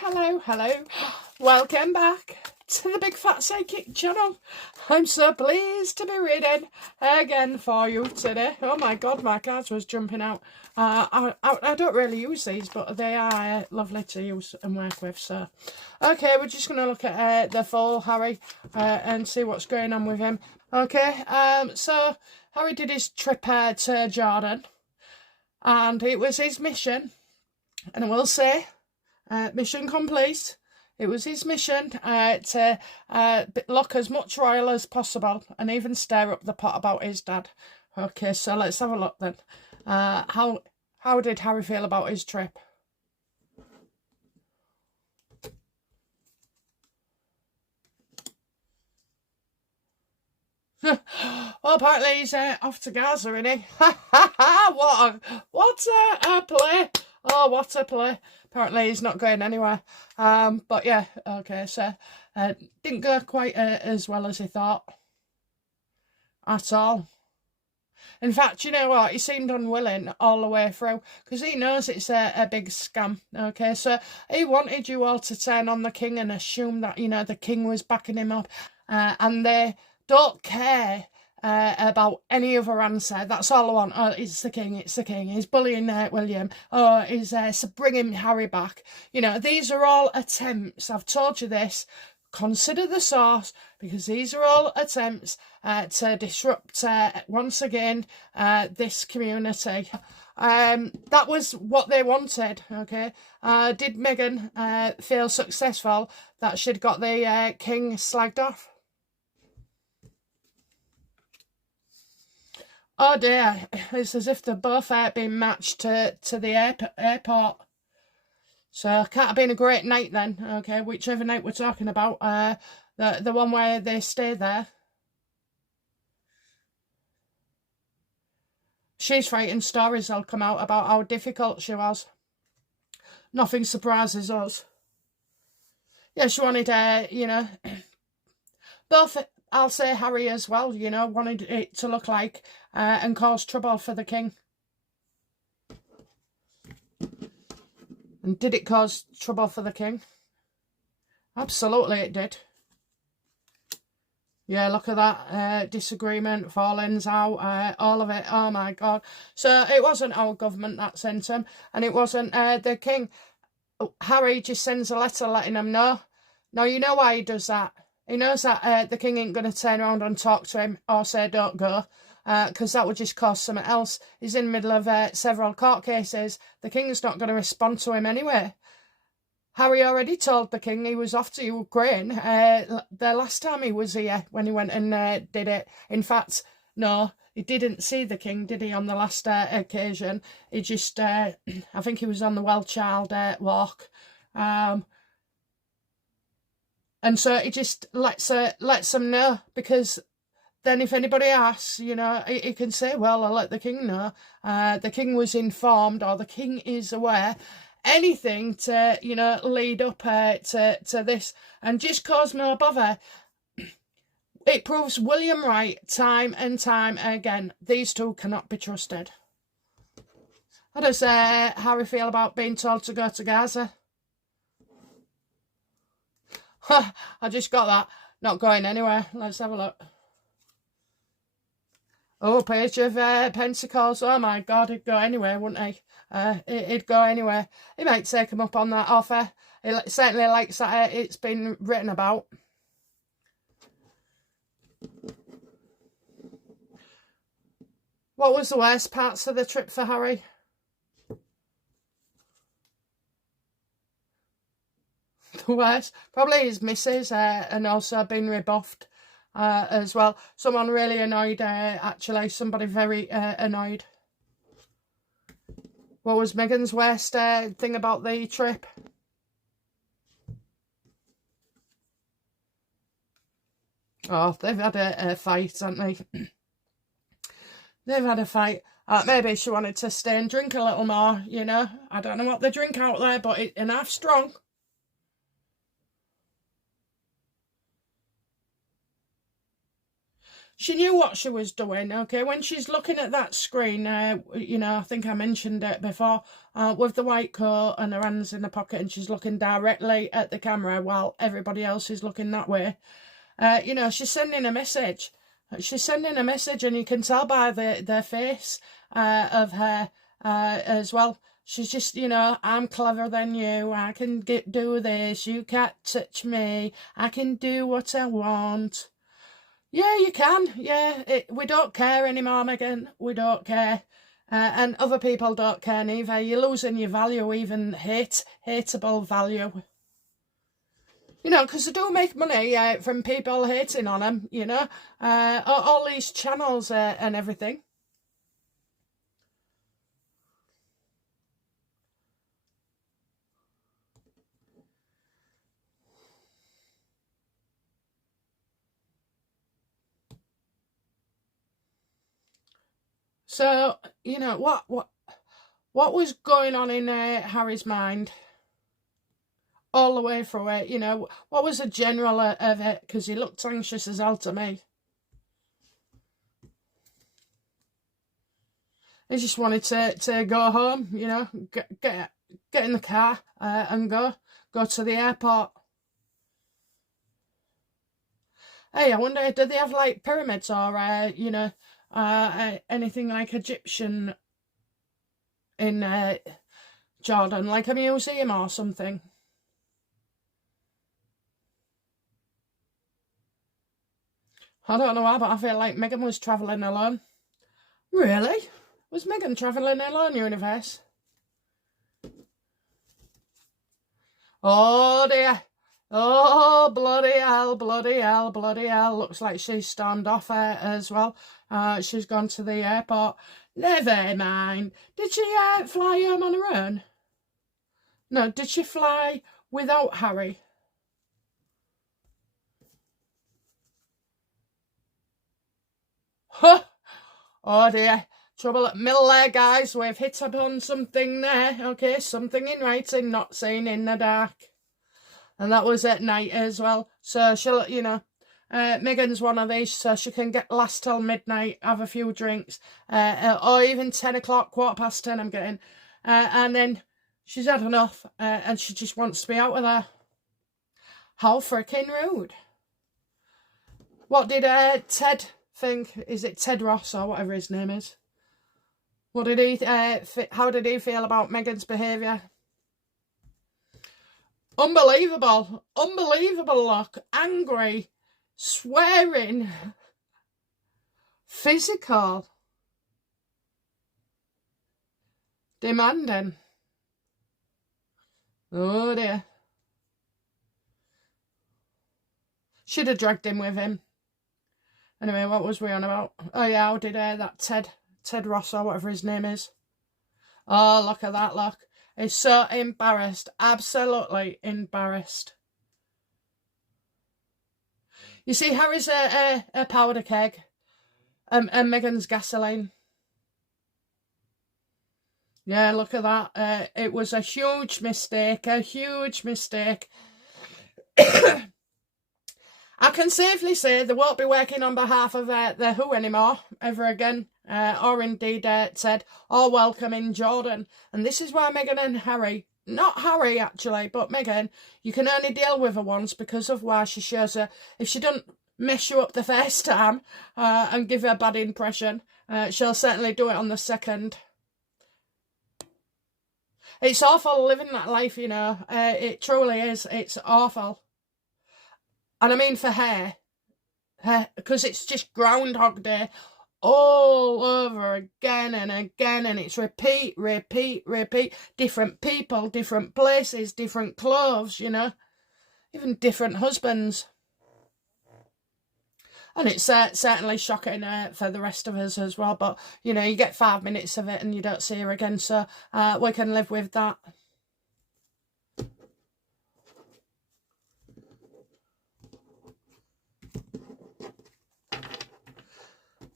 hello. Welcome back to the Big Fat Psychic channel. I'm so pleased to be reading again for you today. Oh my god, my cards was jumping out. I don't really use these, but they are lovely to use and work with. So, okay, we're just going to look at the full Harry and see what's going on with him. Okay, so Harry did his trip to Jordan, and it was his mission, and I will say, mission complete. It was his mission to look as much royal as possible and even stir up the pot about his dad. Okay, so let's have a look then. How did Harry feel about his trip? Well, apparently he's off to Gaza, isn't he? What a play! Oh, what a play! Apparently he's not going anywhere. But yeah, okay, so didn't go quite as well as he thought at all. In fact, you know what? He seemed unwilling all the way through because he knows it's a big scam. Okay, so he wanted you all to turn on the king and assume that, you know, the king was backing him up, and they don't care about any other answer. That's all I want. Oh, it's the king, it's the king. He's bullying William. Oh, he's bringing Harry back. You know, these are all attempts. I've told you this. Consider the source, because these are all attempts to disrupt, once again, this community. That was what they wanted, okay? Did Meghan feel successful that she'd got the king slagged off? Oh dear, it's as if they're both been matched to the airport. So can't have been a great night then, okay, whichever night we're talking about, the one where they stay there. She's frightened stories will come out about how difficult she was. Nothing surprises us. Yeah, she wanted, you know, both, I'll say Harry as well, you know, wanted it to look like and cause trouble for the king. And did it cause trouble for the king? Absolutely it did. Yeah, look at that. Disagreement, fallings out, all of it. Oh my God. So it wasn't our government that sent him, and it wasn't the king. Harry just sends a letter letting him know. Now, you know why he does that. He knows that the king ain't going to turn around and talk to him or say don't go, because that would just cause something else. He's in the middle of several court cases. The king's not going to respond to him anyway. Harry already told the king he was off to Ukraine the last time he was here, when he went and did it. In fact, no, he didn't see the king, did he, on the last occasion? He just, I think he was on the well child walk. And so he just lets them know, because then if anybody asks, you know, he can say, well, I'll let the king know. The king was informed, or the king is aware. Anything to, you know, lead up to this and just cause more bother. It proves William right time and time again. These two cannot be trusted. How does Harry feel about being told to go to Gaza? I just got that. Not going anywhere. Let's have a look. Oh, Page of Pentacles. Oh my God, he'd go anywhere, wouldn't he? He'd go anywhere. He might take him up on that offer. He certainly likes that it's been written about. What was the worst parts of the trip for Harry? The worst? Probably his missus, and also being rebuffed as well. Someone really annoyed, actually. Somebody very annoyed. What was Meghan's worst thing about the trip? Oh, they've had a fight, haven't they? They've had a fight. Maybe she wanted to stay and drink a little more, you know. I don't know what they drink out there, but it's enough strong. She knew what she was doing, okay? When she's looking at that screen, you know, I think I mentioned it before, with the white coat and her hands in the pocket, and she's looking directly at the camera while everybody else is looking that way. You know, she's sending a message. She's sending a message, and you can tell by their face of her as well. She's just, you know, I'm clever than you. I can do this. You can't touch me. I can do what I want. Yeah, you can. Yeah, we don't care anymore, Megan. We don't care. And other people don't care neither. You're losing your value, even hateable value. You know, because they do make money from people hating on them, you know. All these channels and everything. So, you know, what was going on in Harry's mind all the way through it? You know, what was the general of it? Because he looked anxious as hell to me. He just wanted to go home, you know, get in the car and go to the airport. Hey, I wonder, do they have like pyramids or you know, anything like Egyptian in Jordan, like a museum or something? I don't know why, but I feel like Megan was travelling alone. Really? Was Megan travelling alone, Universe? Oh dear. Oh, bloody hell, bloody hell, bloody hell. Looks like she's stormed off as well. She's gone to the airport. Never mind. Did she fly home on her own? No, did she fly without Harry? Huh. Oh dear. Trouble at middle there, guys. We've hit upon something there. Okay, something in writing, not seen in the dark. And that was at night as well. So she'll, you know, Megan's one of these, so she can last till midnight, have a few drinks, or even 10 o'clock, 10:15, I'm getting. And then she's had enough, and she just wants to be out of there. How freaking rude. What did Ted think? Is it Tedros or whatever his name is? What did he, how did he feel about Megan's behaviour? Unbelievable. Unbelievable, look. Angry. Swearing. Physical. Demanding. Oh dear. Should have dragged him with him. Anyway, what was we on about? Oh yeah, how did that Ted Ross or whatever his name is? Oh, look at that, look. He's so embarrassed. Absolutely embarrassed. You see, Harry's a powder keg. And Megan's gasoline. Yeah, look at that. It was a huge mistake. A huge mistake. I can safely say they won't be working on behalf of the Who anymore, ever again, or indeed Ted, or welcoming Jordan. And this is why Meghan and Harry, not Harry actually, but Meghan, you can only deal with her once because of why she shows her. If she doesn't mess you up the first time and give her a bad impression, she'll certainly do it on the second. It's awful living that life, you know. It truly is. It's awful. And I mean for her, because it's just Groundhog Day all over again and again, and it's repeat, repeat, repeat. Different people, different places, different clothes, you know, even different husbands. And it's certainly shocking for the rest of us as well. But, you know, you get 5 minutes of it and you don't see her again, so we can live with that.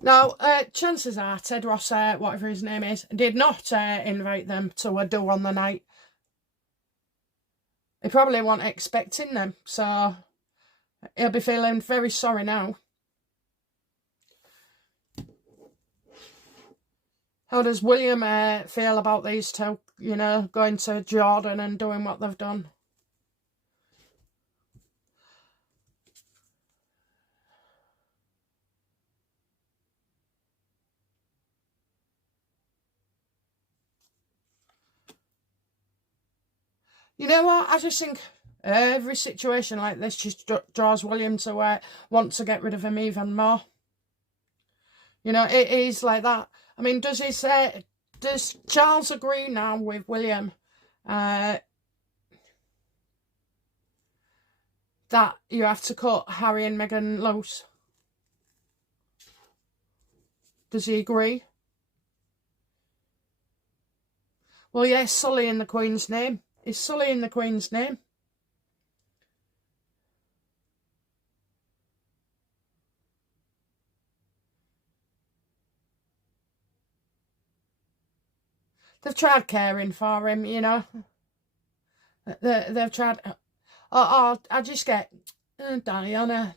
Now, chances are Tedros, whatever his name is, did not invite them to a do on the night. He probably wasn't expecting them, so he'll be feeling very sorry now. How does William feel about these two, you know, going to Jordan and doing what they've done? You know what? I just think every situation like this just draws William to want to get rid of him even more. You know, it is like that. I mean, does Charles agree now with William that you have to cut Harry and Meghan loose? Does he agree? Well, yes, Sully in the Queen's name. Is Sully in the Queen's name? They've tried caring for him, you know. They've tried. Oh, I just get Diana.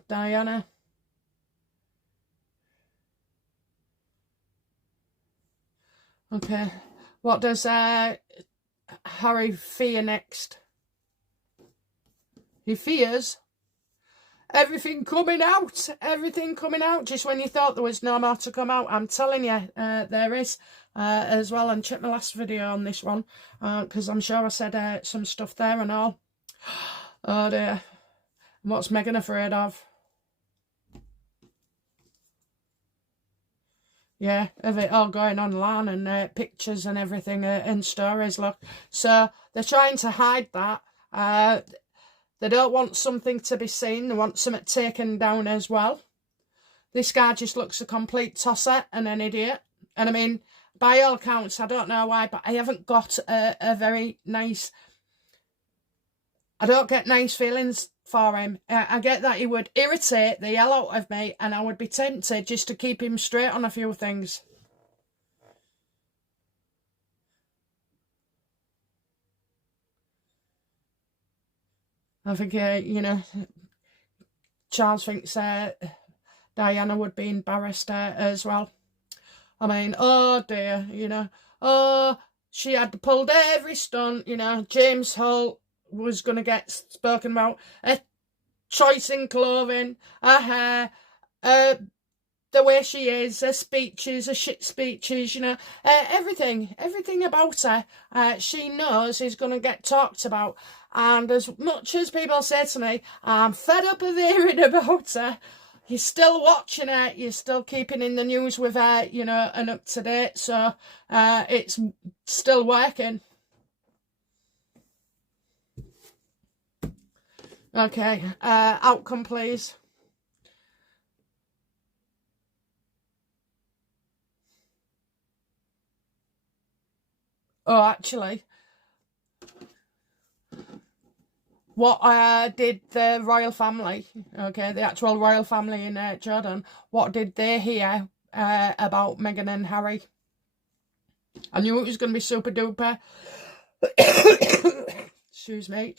Okay, what does Harry fear next? He fears everything coming out. Everything coming out just when you thought there was no more to come out. I'm telling you, there is as well. And check my last video on this one because I'm sure I said some stuff there and all. Oh dear. What's Meghan afraid of? Yeah, of it all going online and pictures and everything and stories, look. So they're trying to hide that. They don't want something to be seen. They want something taken down as well. This guy just looks a complete tosser and an idiot. And I mean, by all accounts, I don't know why, but I haven't got a very nice... I don't get nice feelings for him. I get that he would irritate the hell out of me and I would be tempted just to keep him straight on a few things. I think, you know, Charles thinks Diana would be embarrassed as well. I mean, oh dear, you know. Oh, she had pulled every stunt, you know. James Holt was going to get spoken about. Her choice in clothing, her hair, the way she is, her speeches, her shit speeches, you know. Everything about her, she knows is going to get talked about. And as much as people say to me, I'm fed up of hearing about her, you're still watching her, you're still keeping in the news with her, you know, and up to date. So it's still working. Okay, outcome please. Oh, actually, what did the royal family, okay, the actual royal family in Jordan, what did they hear about Meghan and Harry? I knew it was going to be super duper. Excuse me.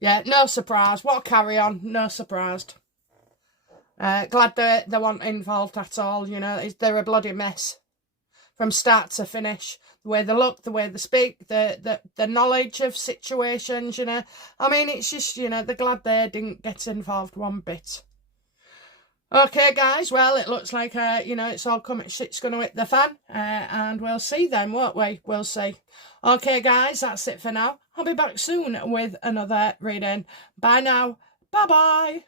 Yeah, no surprise. What a carry on. No surprised. Glad they weren't involved at all, you know. They're a bloody mess. From start to finish. The way they look, the way they speak, the knowledge of situations, you know. I mean, it's just, you know, they're glad they didn't get involved one bit. Okay, guys, well, it looks like, you know, it's all coming, shit's going to hit the fan, and we'll see then, won't we? We'll see. Okay, guys, that's it for now. I'll be back soon with another reading. Bye now. Bye-bye.